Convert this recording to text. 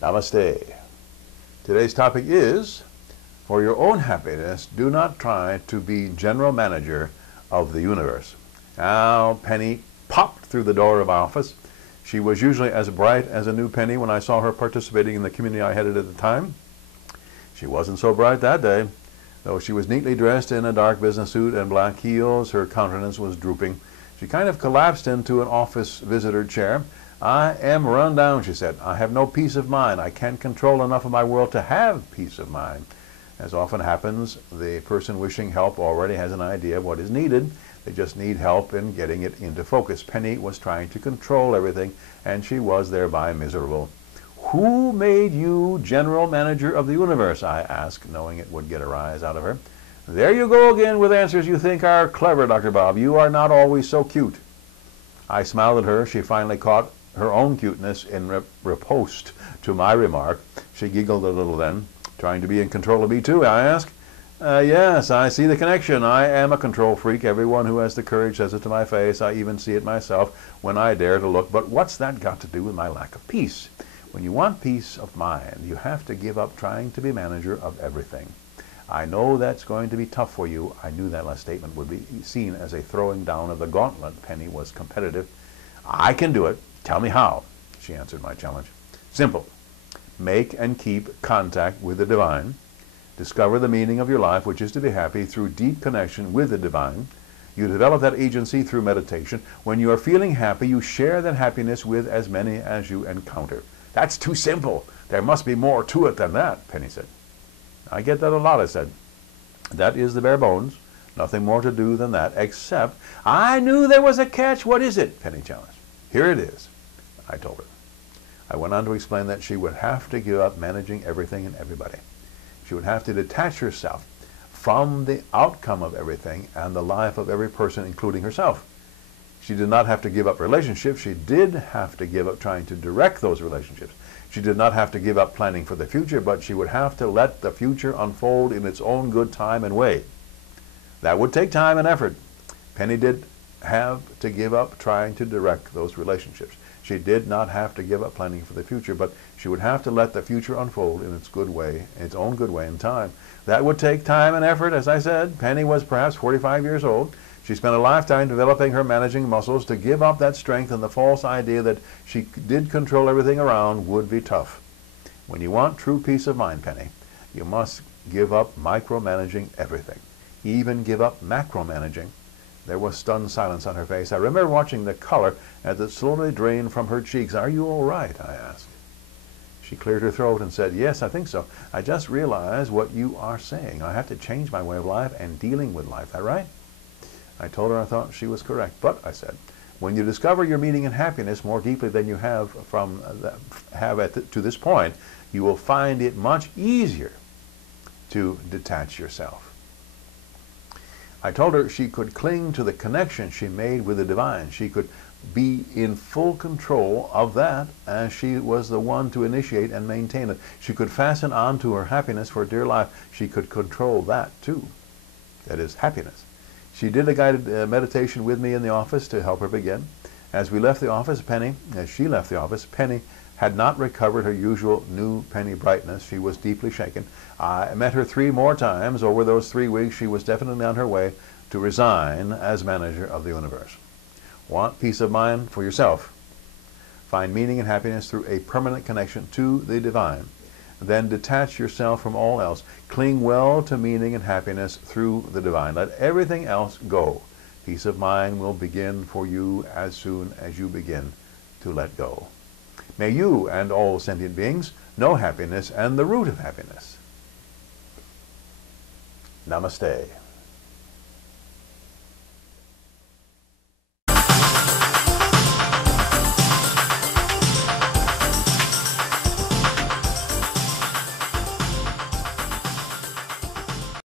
Namaste. Today's topic is, for your own happiness, do not try to be general manager of the universe. Now, Penny popped through the door of my office. She was usually as bright as a new penny when I saw her participating in the community I headed at the time. She wasn't so bright that day. Though she was neatly dressed in a dark business suit and black heels, her countenance was drooping. She kind of collapsed into an office visitor chair. "I am run down," she said. "I have no peace of mind. I can't control enough of my world to have peace of mind." As often happens, the person wishing help already has an idea of what is needed. They just need help in getting it into focus. Penny was trying to control everything, and she was thereby miserable. "Who made you general manager of the universe?" I asked, knowing it would get a rise out of her. "There you go again with answers you think are clever, Dr. Bob. You are not always so cute." I smiled at her. She finally caught her own cuteness in riposte to my remark. She giggled a little then. "Trying to be in control of me too?" I asked. Yes, I see the connection. I am a control freak. Everyone who has the courage says it to my face. I even see it myself when I dare to look. But what's that got to do with my lack of peace? When you want peace of mind, you have to give up trying to be manager of everything. I know that's going to be tough for you. I knew that last statement would be seen as a throwing down of the gauntlet. Penny was competitive. "I can do it. Tell me how," she answered my challenge. "Simple. Make and keep contact with the divine. Discover the meaning of your life, which is to be happy, through deep connection with the divine. You develop that agency through meditation. When you are feeling happy, you share that happiness with as many as you encounter." "That's too simple. There must be more to it than that," Penny said. "I get that a lot," I said. "That is the bare bones. Nothing more to do than that, except—" "I knew there was a catch. What is it?" Penny challenged. "Here it is," I told her. I went on to explain that she would have to give up managing everything and everybody. She would have to detach herself from the outcome of everything and the life of every person, including herself. She did not have to give up relationships. She did have to give up trying to direct those relationships. She did not have to give up planning for the future, but she would have to let the future unfold in its own good time and way. That would take time and effort. Penny did have to give up trying to direct those relationships. She did not have to give up planning for the future, but she would have to let the future unfold in its good way, its own good way in time. That would take time and effort, as I said. Penny was perhaps 45 years old. She spent a lifetime developing her managing muscles. To give up that strength and the false idea that she did control everything around would be tough. When you want true peace of mind, Penny, you must give up micromanaging everything. Even give up macromanaging. There was stunned silence on her face. I remember watching the color as it slowly drained from her cheeks. "Are you all right?" I asked. She cleared her throat and said, "Yes, I think so. I just realized what you are saying. I have to change my way of life and dealing with life. Is that right?" I told her I thought she was correct. "But," I said, "when you discover your meaning and happiness more deeply than you have to this point, you will find it much easier to detach yourself." I told her she could cling to the connection she made with the divine. She could be in full control of that, as she was the one to initiate and maintain it. She could fasten on to her happiness for dear life. She could control that too. That is happiness. She did a guided meditation with me in the office to help her begin. As she left the office, Penny had not recovered her usual new Penny brightness. She was deeply shaken. I met her 3 more times. Over those 3 weeks, she was definitely on her way to resign as manager of the universe. Want peace of mind for yourself? Find meaning and happiness through a permanent connection to the divine. Then detach yourself from all else. Cling well to meaning and happiness through the divine. Let everything else go. Peace of mind will begin for you as soon as you begin to let go. May you and all sentient beings know happiness and the root of happiness. Namaste.